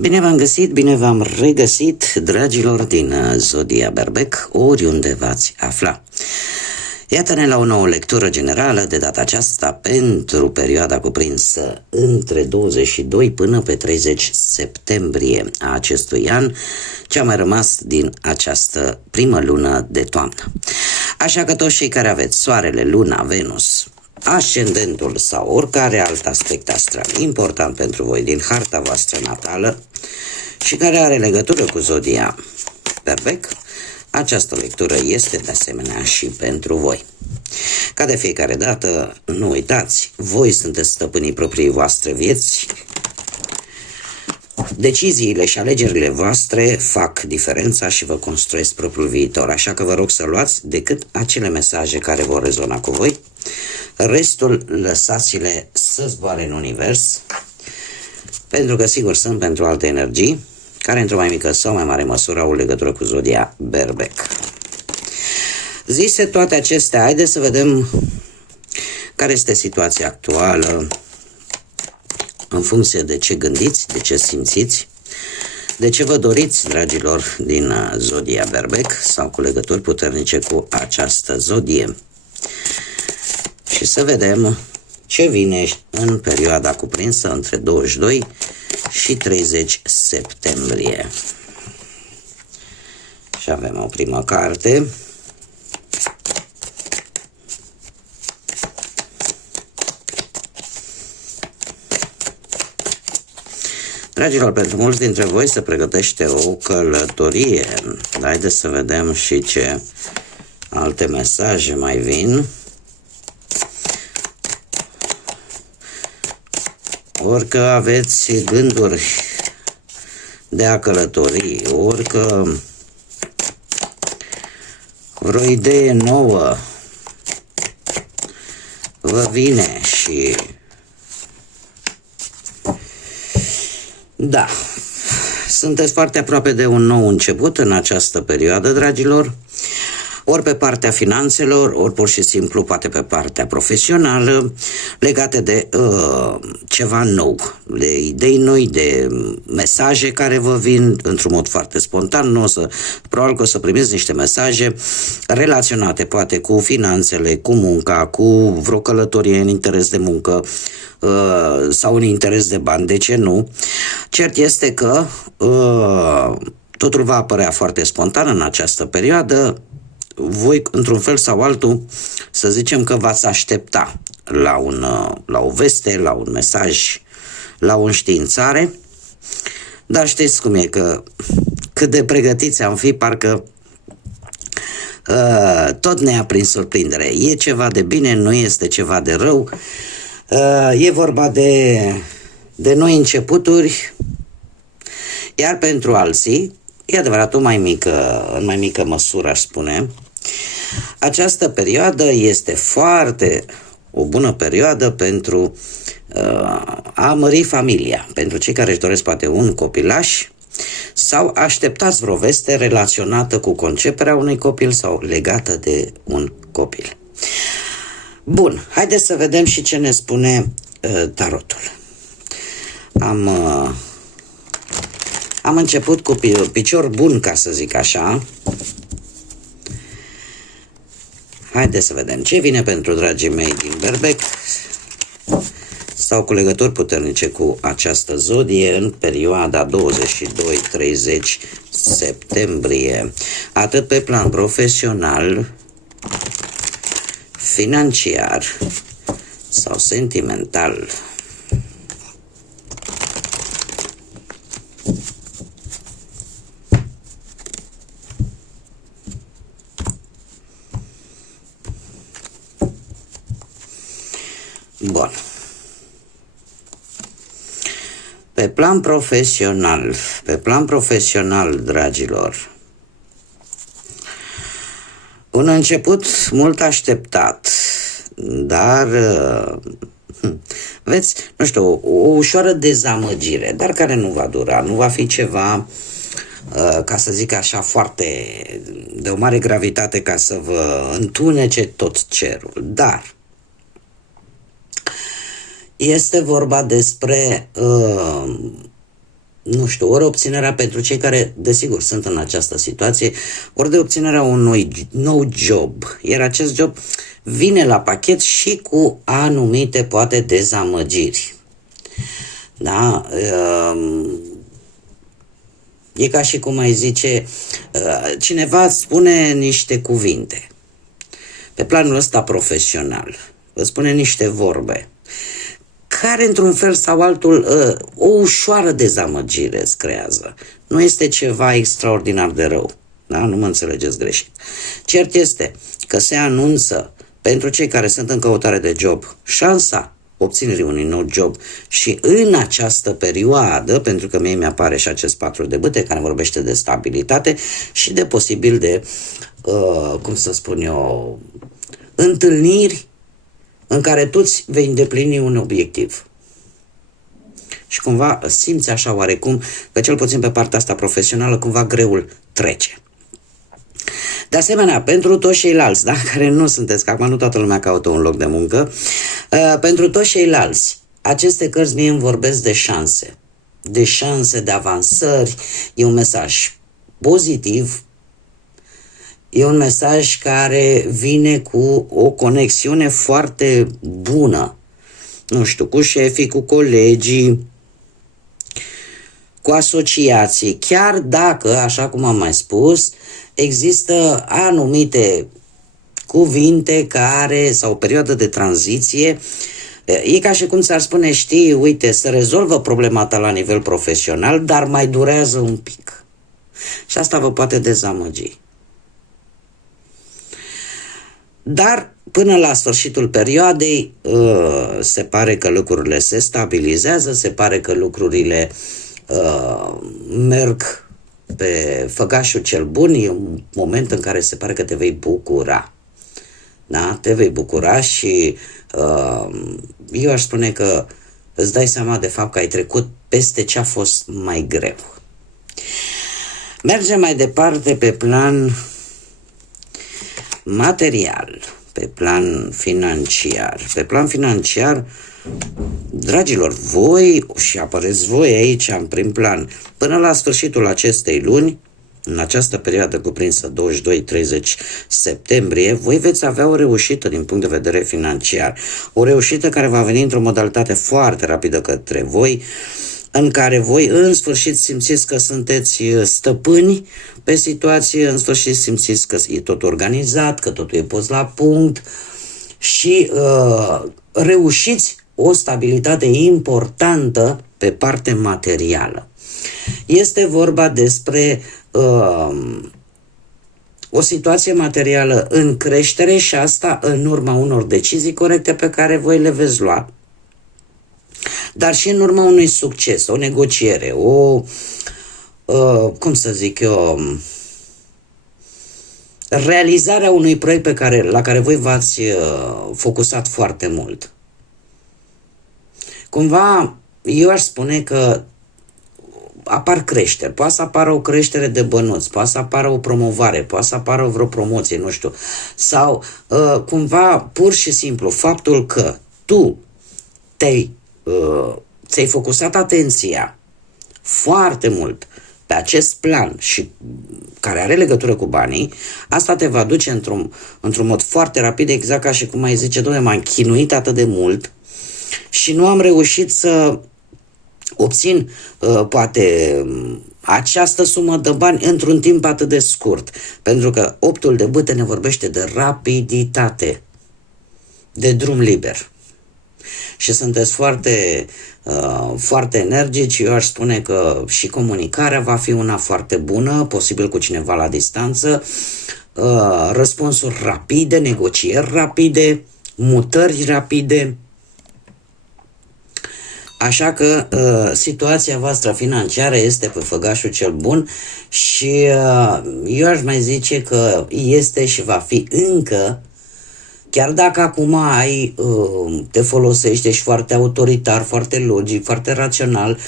Bine v-am găsit, bine v-am regăsit, dragilor din Zodia Berbec, oriunde v-ați afla. Iată-ne la o nouă lectură generală, de data aceasta pentru perioada cuprinsă între 22 până pe 30 septembrie a acestui an, ce a mai rămas din această primă lună de toamnă. Așa că toți cei care aveți Soarele, Luna, Venus, ascendentul sau oricare alt aspect astral important pentru voi din harta voastră natală și care are legătură cu Zodia Berbec, această lectură este de asemenea și pentru voi. Ca de fiecare dată, nu uitați, voi sunteți stăpânii propriei voastre vieți. Deciziile și alegerile voastre fac diferența și vă construiesc propriul viitor, așa că vă rog să luați decât acele mesaje care vor rezona cu voi. Restul lăsați-le să zboare în univers, pentru că sigur sunt pentru alte energii care într-o mai mică sau mai mare măsură au legătură cu Zodia Berbec. Zise toate acestea, haideți să vedem care este situația actuală în funcție de ce gândiți, de ce simțiți, de ce vă doriți, dragilor din Zodia Berbec sau cu legături puternice cu această zodie. Și să vedem ce vine în perioada cuprinsă între 22 și 30 septembrie. Și avem o primă carte. Dragilor, pentru mulți dintre voi se pregătește o călătorie. Haideți să vedem și ce alte mesaje mai vin. Orică aveți gânduri de a călători, orică vreo idee nouă vă vine și da, sunteți foarte aproape de un nou început în această perioadă, dragilor, ori pe partea finanțelor, ori pur și simplu poate pe partea profesională, legate de ceva nou, de idei noi, de mesaje care vă vin într-un mod foarte spontan. Probabil că o să primiți niște mesaje relaționate poate cu finanțele, cu munca, cu vreo călătorie în interes de muncă sau în interes de bani, de ce nu? Cert este că totul va apărea foarte spontan în această perioadă. Voi, într-un fel sau altul, să zicem că v-ați aștepta la o veste, la un mesaj, la o înștiințare, dar știți cum e, că cât de pregătiți am fi, parcă tot ne-a prins surprindere. E ceva de bine, nu este ceva de rău, e vorba de noi începuturi, iar pentru alții, e adevărat, în mai mică măsură, aș spune, această perioadă este foarte o bună perioadă pentru a mări familia, pentru cei care își doresc poate un copilaș sau așteptați vreo veste relaționată cu conceperea unui copil sau legată de un copil. Bun, haideți să vedem și ce ne spune tarotul. Am început cu picior bun, ca să zic așa. Haideți să vedem ce vine pentru dragii mei din Berbec sau cu legături puternice cu această zodie în perioada 22-30 septembrie, atât pe plan profesional, financiar sau sentimental. Bun. Pe plan profesional, dragilor, un început mult așteptat, dar veți, nu știu, o ușoară dezamăgire, dar care nu va dura, nu va fi ceva, ca să zic așa, foarte de o mare gravitate ca să vă întunece tot cerul, dar este vorba despre nu știu, ori obținerea pentru cei care, desigur, sunt în această situație, ori de obținerea unui nou job. Iar acest job vine la pachet și cu anumite, poate, dezamăgiri. Da? E ca și cum ai zice, cineva spune niște cuvinte. Pe planul ăsta profesional, vă spune niște vorbe care, într-un fel sau altul, o ușoară dezamăgire îți creează. Nu este ceva extraordinar de rău. Da? Nu mă înțelegeți greșit. Cert este că se anunță pentru cei care sunt în căutare de job șansa obținerii unui nou job și în această perioadă, pentru că mie mi-apare și acest 4 de bâte care vorbește de stabilitate și de posibil de, cum să spun eu, întâlniri în care tu îți vei îndeplini un obiectiv. Și cumva simți așa oarecum că cel puțin pe partea asta profesională cumva greul trece. De asemenea, pentru toți ceilalți, da, care nu sunteți, că acum nu toată lumea caută un loc de muncă, pentru toți ceilalți, aceste cărți mie îmi vorbesc de șanse, de avansări. E un mesaj pozitiv, e un mesaj care vine cu o conexiune foarte bună, nu știu, cu șefii, cu colegii, cu asociații, chiar dacă, așa cum am mai spus, există anumite cuvinte care, sau o perioadă de tranziție, e ca și cum ți-ar spune, știi, uite, se rezolvă problema ta la nivel profesional, dar mai durează un pic. Și asta vă poate dezamăgi. Dar până la sfârșitul perioadei se pare că lucrurile se stabilizează, se pare că lucrurile merg pe făgașul cel bun. E un moment în care se pare că te vei bucura. Da? Te vei bucura și eu aș spune că îți dai seama de fapt că ai trecut peste ce a fost mai greu. Mergem mai departe pe plan material, pe plan financiar. Pe plan financiar, dragilor, voi și apăreți voi aici în prim plan. Până la sfârșitul acestei luni, în această perioadă cuprinsă 22-30 septembrie, voi veți avea o reușită din punct de vedere financiar. O reușită care va veni într-o modalitate foarte rapidă către voi, în care voi în sfârșit simțiți că sunteți stăpâni pe situație, în sfârșit simțiți că e tot organizat, că totul e pus la punct și reușiți o stabilitate importantă pe parte materială. Este vorba despre o situație materială în creștere și asta în urma unor decizii corecte pe care voi le veți lua, dar și în urma unui succes, o negociere, cum să zic eu, realizarea unui proiect la care voi v-ați focusat foarte mult. Cumva, eu aș spune că apar creșteri, poate să apară o creștere de bănuți, poate să apară o promovare, poate să apară vreo promoție, nu știu, sau cumva pur și simplu faptul că tu ți-ai focusat atenția foarte mult pe acest plan și care are legătură cu banii, asta te va duce într-un mod foarte rapid, exact ca și cum ai zice, doamne, m-am chinuit atât de mult și nu am reușit să obțin poate această sumă de bani într-un timp atât de scurt. Pentru că 8-ul de bâte ne vorbește de rapiditate, de drum liber. Și sunteți foarte, foarte energici. Eu aș spune că și comunicarea va fi una foarte bună, posibil cu cineva la distanță, răspunsuri rapide, negocieri rapide, mutări rapide. Așa că situația voastră financiară este pe făgașul cel bun și eu aș mai zice că este și va fi încă, chiar dacă acum te folosești, ești foarte autoritar, foarte logic, foarte rațional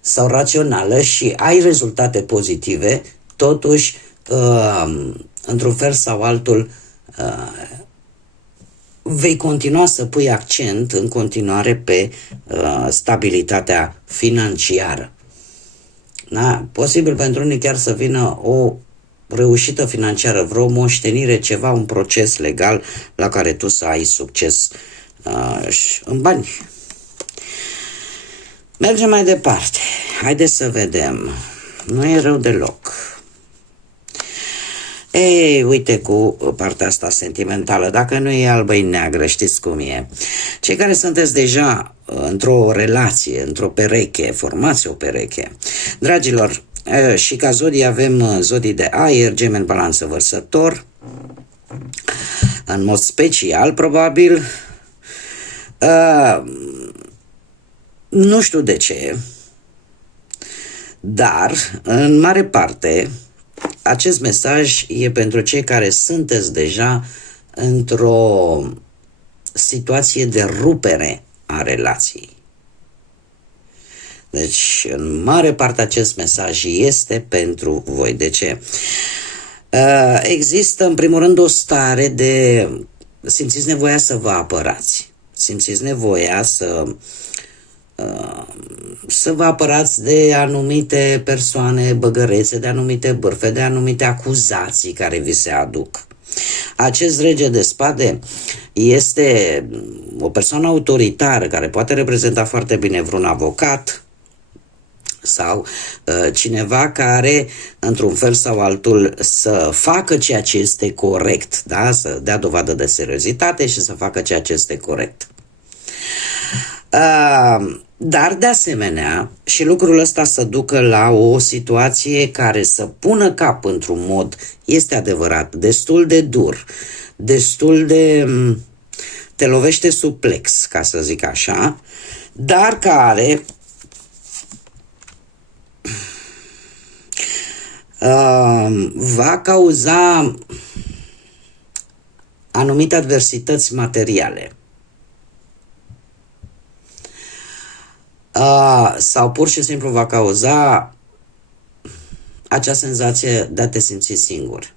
sau rațională și ai rezultate pozitive, totuși, într-un fel sau altul, vei continua să pui accent în continuare pe stabilitatea financiară. Da? Posibil pentru unii chiar să vină o reușită financiară, vreo moștenire, ceva, un proces legal la care tu să ai succes în bani. Mergem mai departe. Haideți să vedem. Nu e rău deloc. Ei, uite cu partea asta sentimentală, dacă nu e albă, e neagră, știți cum e. Cei care sunteți deja într-o relație, într-o pereche, formați o pereche. Dragilor, și ca zodii avem zodii de aer, Gemeni, Balanță, Vărsător, în mod special, probabil. Nu știu de ce, dar, în mare parte, acest mesaj e pentru cei care sunteți deja într-o situație de rupere a relației. Deci, în mare parte, acest mesaj este pentru voi. De ce? Există, în primul rând, o stare de... Simțiți nevoia să vă apărați. Simțiți nevoia să vă apărați de anumite persoane băgărețe, de anumite bârfe, de anumite acuzații care vi se aduc. Acest rege de spade este o persoană autoritară care poate reprezenta foarte bine vreun avocat sau cineva care, într-un fel sau altul, să facă ceea ce este corect, da? Să dea dovadă de seriozitate și să facă ceea ce este corect. Dar, de asemenea, și lucrul ăsta să ducă la o situație care să pună cap într-un mod, este adevărat, destul de dur, destul de... te lovește suplex, ca să zic așa, dar care va cauza anumite adversități materiale. Sau pur și simplu va cauza acea senzație de a te simți singur.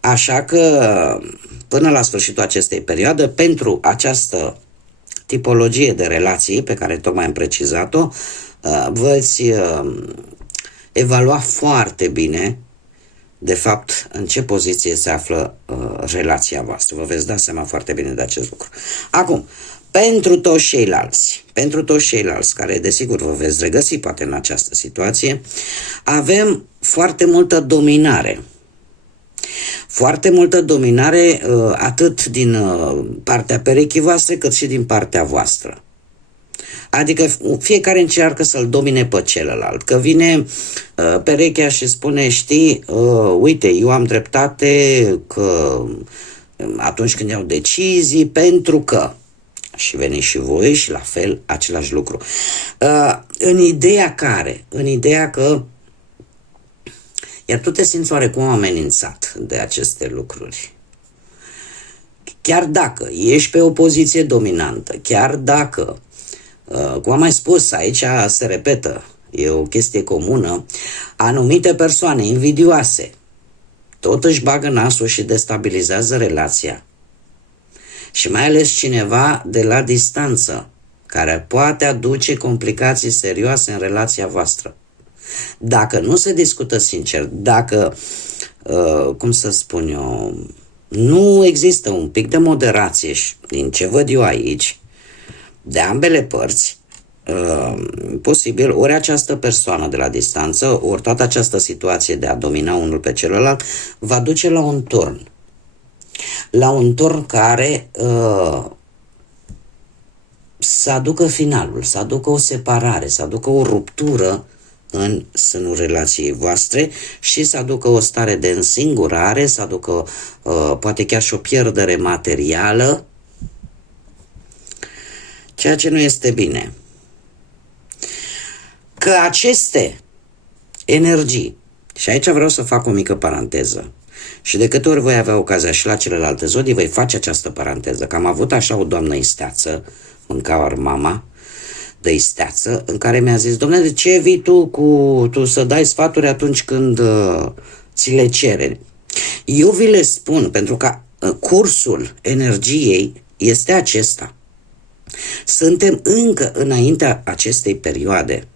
Așa că, până la sfârșitul acestei perioade, pentru această tipologie de relații pe care tocmai am precizat-o, veți evalua foarte bine, de fapt, în ce poziție se află relația voastră. Vă veți da seama foarte bine de acest lucru. Acum, pentru toți ceilalți care, desigur, vă veți regăsi poate în această situație, avem foarte multă dominare. Foarte multă dominare atât din partea perechii voastre cât și din partea voastră. Adică fiecare încearcă să-l domine pe celălalt. Că vine perechea și spune, știi, uite, eu am dreptate că atunci când iau decizii, pentru că... Și veniți și voi și la fel același lucru. În ideea că iar tu te simți oarecum amenințat de aceste lucruri. Chiar dacă ești pe o poziție dominantă, chiar dacă, cum am mai spus, aici se repetă, e o chestie comună, anumite persoane invidioase tot își bagă nasul și destabilizează relația. Și mai ales cineva de la distanță, care poate aduce complicații serioase în relația voastră. Dacă nu se discută sincer, dacă, cum să spun eu, nu există un pic de moderație și din ce văd eu aici, de ambele părți, posibil ori această persoană de la distanță, ori toată această situație de a domina unul pe celălalt, va duce la un turn. La un turn care să aducă finalul, să aducă o separare, să aducă o ruptură în sânul relației voastre și să aducă o stare de însingurare, să aducă poate chiar și o pierdere materială, ceea ce nu este bine. Că aceste energii, și aici vreau să fac o mică paranteză, și de câte ori voi avea ocazia și la celelalte zodii, voi face această paranteză, că am avut așa o doamnă isteață, mânca mama de isteață, în care mi-a zis, dom'le, de ce vii tu să dai sfaturi atunci când ți le cere? Eu vi le spun pentru că cursul energiei este acesta. Suntem încă înaintea acestei perioade.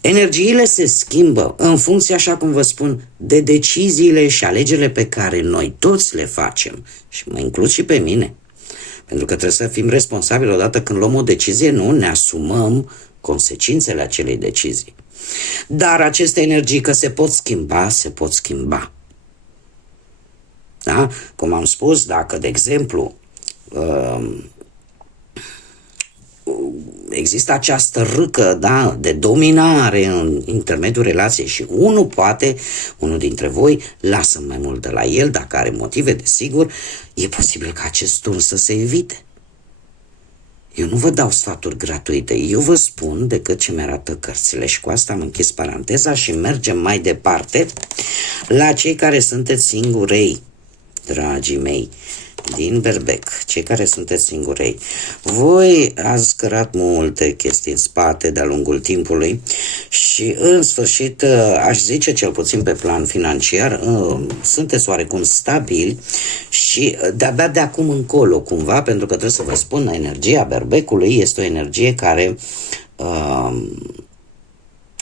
Energiile se schimbă în funcție, așa cum vă spun, de deciziile și alegerile pe care noi toți le facem. Și mă includ și pe mine. Pentru că trebuie să fim responsabili odată când luăm o decizie, nu ne asumăm consecințele acelei decizii. Dar aceste energii că se pot schimba, se pot schimba. Da? Cum am spus, dacă, de exemplu, există această râcă, da, de dominare în intermediul relației și unul dintre voi lasă mai mult de la el, dacă are motive, desigur, e posibil ca acest turn să se evite. Eu nu vă dau sfaturi gratuite, eu vă spun decât ce mi-arată cărțile și cu asta am închis paranteza și mergem mai departe la cei care sunteți singurei, dragii mei, din Berbec, cei care sunteți singurei. Voi ați cărat multe chestii în spate de-a lungul timpului și în sfârșit, aș zice cel puțin pe plan financiar, sunteți oarecum stabili și de-abia de acum încolo cumva, pentru că trebuie să vă spun, energia Berbecului este o energie care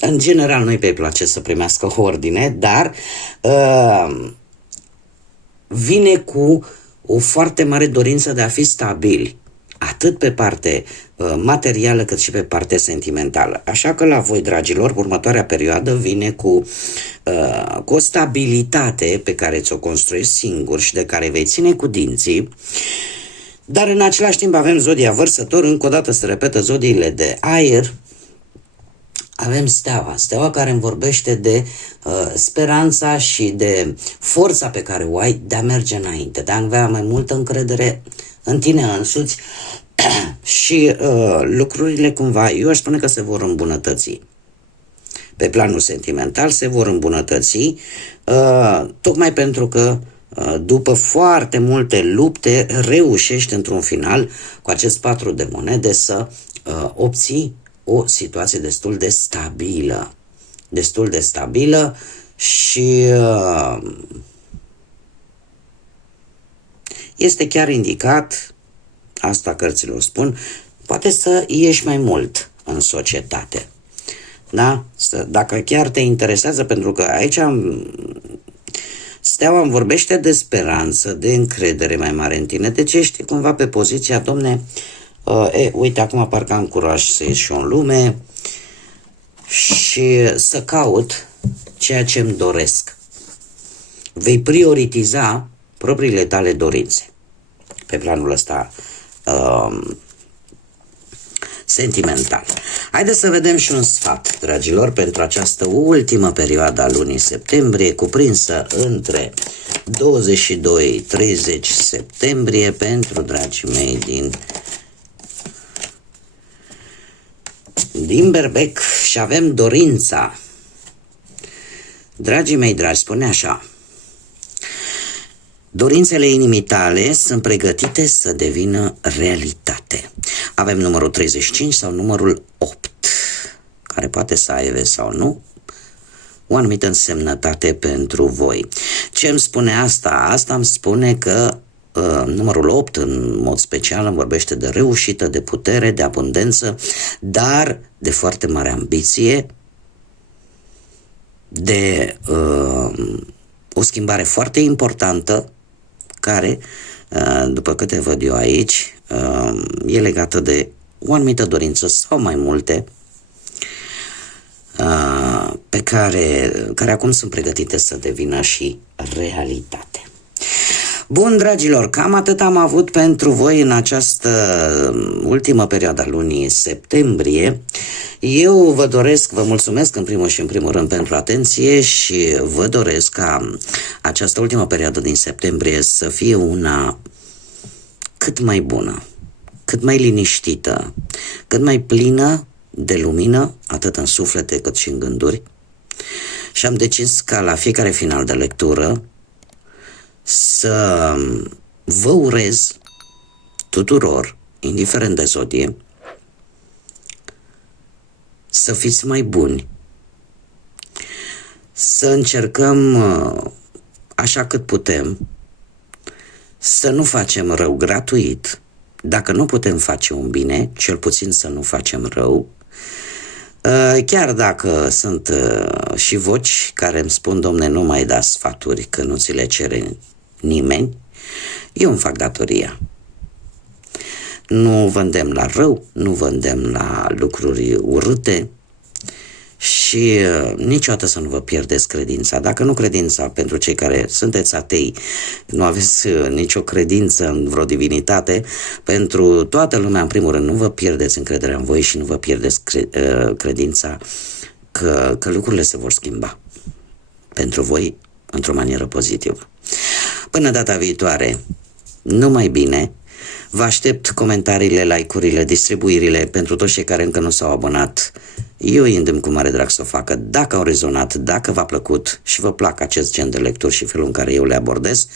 în general nu-i pe place să primească ordine, dar vine cu o foarte mare dorință de a fi stabili, atât pe parte materială cât și pe parte sentimentală. Așa că la voi, dragilor, următoarea perioadă vine cu o stabilitate pe care ți-o construiești singur și de care vei ține cu dinții, dar în același timp avem zodia Vărsător, încă o dată se repetă zodiile de aer. Avem steaua care îmi vorbește de speranța și de forța pe care o ai de a merge înainte, de a avea mai multă încredere în tine însuți și lucrurile cumva, eu aș spune că se vor îmbunătăți. Pe planul sentimental se vor îmbunătăți, tocmai pentru că după foarte multe lupte reușești într-un final cu acest 4 de monede să obții o situație destul de stabilă și este chiar indicat, asta cărțile o spun, poate să ieși mai mult în societate. Da? Dacă chiar te interesează, pentru că aici steaua îmi vorbește de speranță, de încredere mai mare în tine, deci ești cumva pe poziția, domne, uite, acum parcă am curaj să ieși și eu în lume și să caut ceea ce îmi doresc. Vei prioritiza propriile tale dorințe pe planul ăsta sentimental. Haideți să vedem și un sfat, dragilor, pentru această ultimă perioadă a lunii septembrie, cuprinsă între 22-30 septembrie, pentru dragii mei din Berbec. Și avem dorința. Dragii mei dragi, spune așa: dorințele inimii tale sunt pregătite să devină realitate. Avem numărul 35 sau numărul 8, care poate să aibă sau nu o anumită însemnătate pentru voi. Ce îmi spune asta? Asta îmi spune că numărul 8, în mod special, îmi vorbește de reușită, de putere, de abundență, dar de foarte mare ambiție, de o schimbare foarte importantă, care, după câte văd eu aici, e legată de o anumită dorință sau mai multe, pe care acum sunt pregătite să devină și realitate. Bun, dragilor, cam atât am avut pentru voi în această ultimă perioadă a lunii septembrie. Eu vă mulțumesc în primul și în primul rând pentru atenție și vă doresc ca această ultimă perioadă din septembrie să fie una cât mai bună, cât mai liniștită, cât mai plină de lumină, atât în suflete cât și în gânduri. Și am decis ca la fiecare final de lectură să vă urez tuturor, indiferent de zodie, să fiți mai buni, să încercăm așa cât putem să nu facem rău gratuit, Dacă nu putem face un bine, cel puțin să nu facem rău. Chiar dacă sunt și voci care îmi spun, domne, nu mai da sfaturi că nu ți le cere nimeni, eu îmi fac datoria. Nu vă îndemn la rău, nu vă îndemn la lucruri urâte și niciodată să nu vă pierdeți credința. Dacă nu credința, pentru cei care sunteți atei, nu aveți nicio credință în vreo divinitate, pentru toată lumea, în primul rând, nu vă pierdeți încrederea în voi și nu vă pierdeți credința că lucrurile se vor schimba pentru voi într-o manieră pozitivă. Până data viitoare, numai bine. Vă aștept comentariile, like-urile, distribuirile pentru toți cei care încă nu s-au abonat. Eu îi îndemn cu mare drag să o facă. Dacă au rezonat, dacă v-a plăcut și vă plac acest gen de lecturi și felul în care eu le abordez,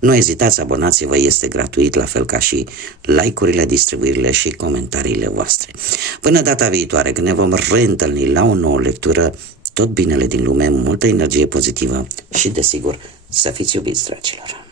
nu ezitați, abonați-vă, este gratuit, la fel ca și like-urile, distribuirile și comentariile voastre. Până data viitoare, când ne vom reîntâlni la o nouă lectură, tot binele din lume, multă energie pozitivă și, desigur, să fiți iubiți, dragilor!